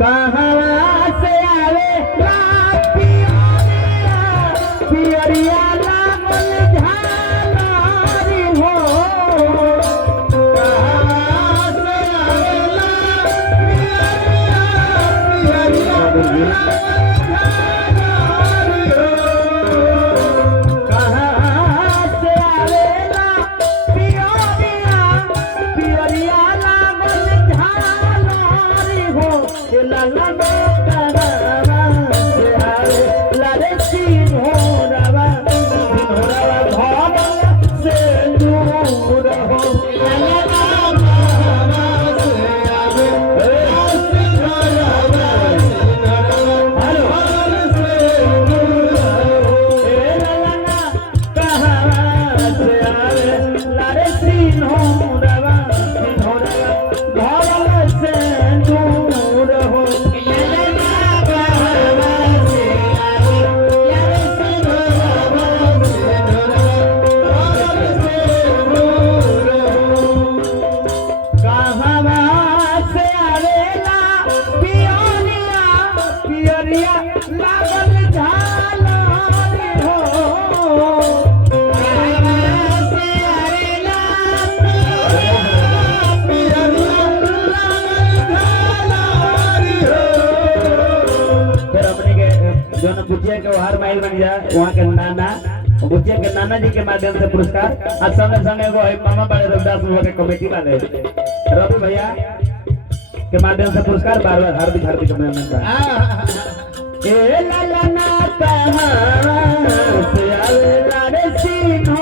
कहाँ से आवे पियरिया लागल झालरी हो। कहाँ से आवेला पियरिया लागल झालरी हो। कहाँ से आवेला पियरिया लागल झालरी हो। लाला बुचिया के हर माइल बन जाए वहाँ के नाना बुचिया के नाना जी के माध्यम से पुरस्कार आज संगे संगे वो मामा बड़े रविदास बाबा के कमेटी वाले रवि भैया के माध्यम से पुरस्कार बार बार हार्दिक हार्दिक अभिनंदन। ए लाला ना कहां से आवे लाडे सीनो